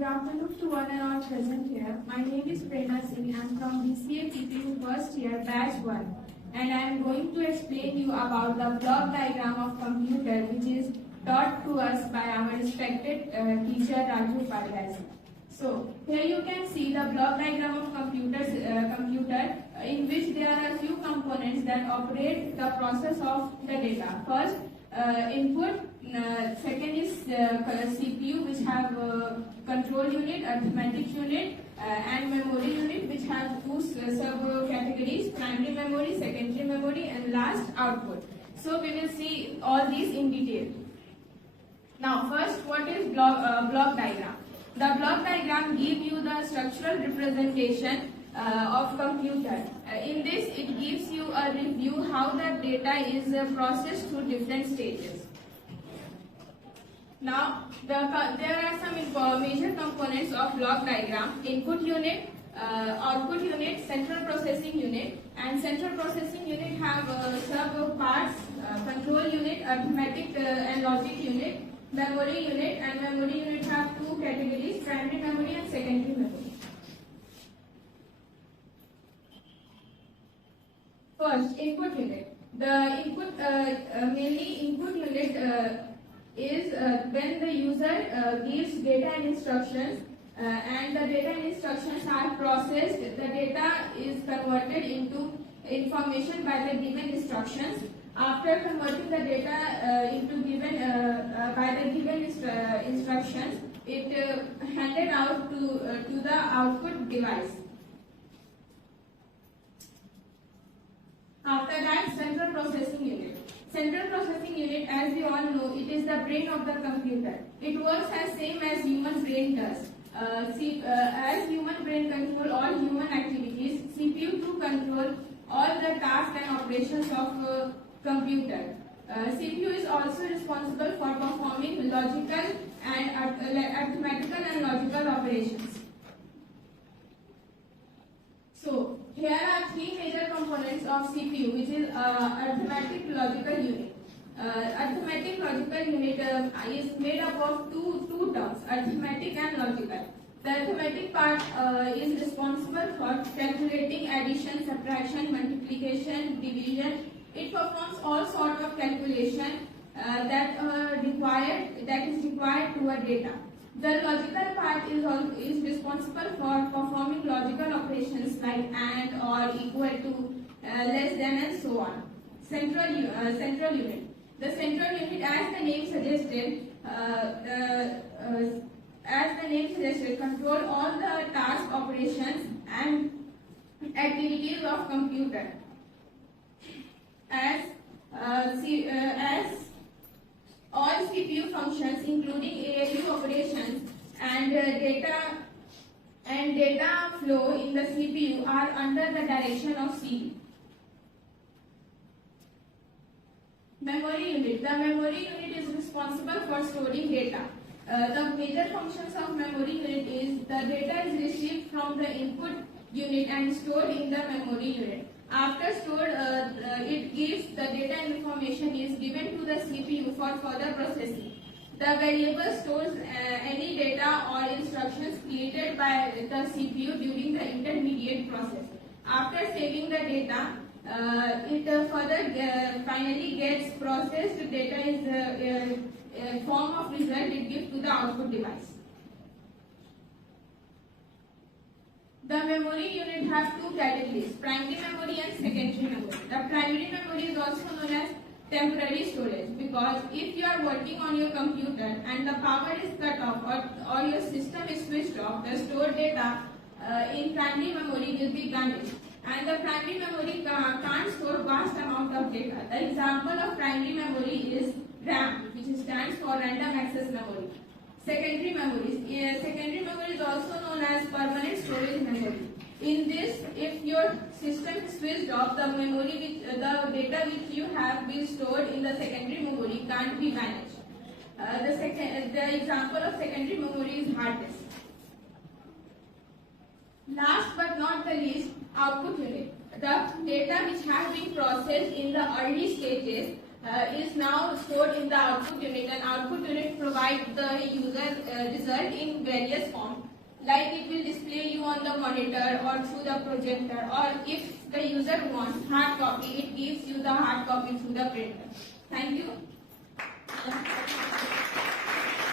Good afternoon to one and all present here. My name is Prerna Singh. I am from BCA PPU first year batch 1, and I am going to explain you about the block diagram of computer, which is taught to us by our respected teacher Raju Padgay. So here you can see the block diagram of computer in which there are a few components that operate the process of the data. First, input. Second is CPU, which have control unit, arithmetic unit, and memory unit, which have two sub-categories: primary memory, secondary memory, and last output. So we will see all these in detail. Now, first, what is block diagram? The block diagram gives you the structural representation of computer. In this, it gives you a review how the data is processed through different stages. Now, there are some major components of block diagram: input unit, output unit, central processing unit. And central processing unit have sub parts: control unit, arithmetic and logic unit, memory unit, and memory unit have two categories: primary memory and secondary memory. First, input unit. The input, mainly input unit is when the user gives data and instructions, and the data and instructions are processed. The data is converted into information by the given instructions. After converting the data into given by the given instructions, it handed out to the output device. After that, central processing unit. Central processing unit, as we all know, it is the brain of the computer. It works as same as human brain does. As human brain control all human activities, CPU to control all the tasks and operations of computer. CPU is also responsible for performing logical and arithmetical and logical operations. So, here are three major components of CPU, which is arithmetic logical unit. Arithmetic logical unit is made up of two terms: arithmetic and logical. The arithmetic part is responsible for calculating addition, subtraction, multiplication, division. It performs all sorts of calculation that is required to a data. The logical part is responsible for performing logical operations like and, or, equal to, less than, and so on. Central unit. The central unit, as the name suggested, control all the task, operations, and activities of computer. As all CPU functions, including ALU operations and data flow in the CPU, are under the direction of CPU. Memory unit. The memory unit is responsible for storing data. The major functions of memory unit is the data is received from the input unit and stored in the memory unit. After stored, it gives the data and information is given to the CPU for further processing. The variable stores any data or instructions created by the CPU during the intermediate process. After saving the data, it further finally gets processed. Data is a form of result it gives to the output device. The memory unit has two categories: primary memory and secondary memory. The primary memory is also known as temporary storage, because if you are working on your computer and the power is cut off or your system is switched off, the stored data in primary memory will be vanished. And the primary memory can't store vast amount of data. The example of primary memory is RAM, which stands for random access memory. Secondary memories. Secondary memory is also known as permanent storage memory. In this, if your system is switched off, the data which you have been stored in the secondary memory can't be managed. The example of secondary memory is hard disk. Last but not the least, output unit. The data which has been processed in the early stages is now stored in the output unit, and output unit provides the user result in various forms. like it will display you on the monitor or through the projector, or if the user wants hard copy, it gives you the hard copy through the printer. Thank you.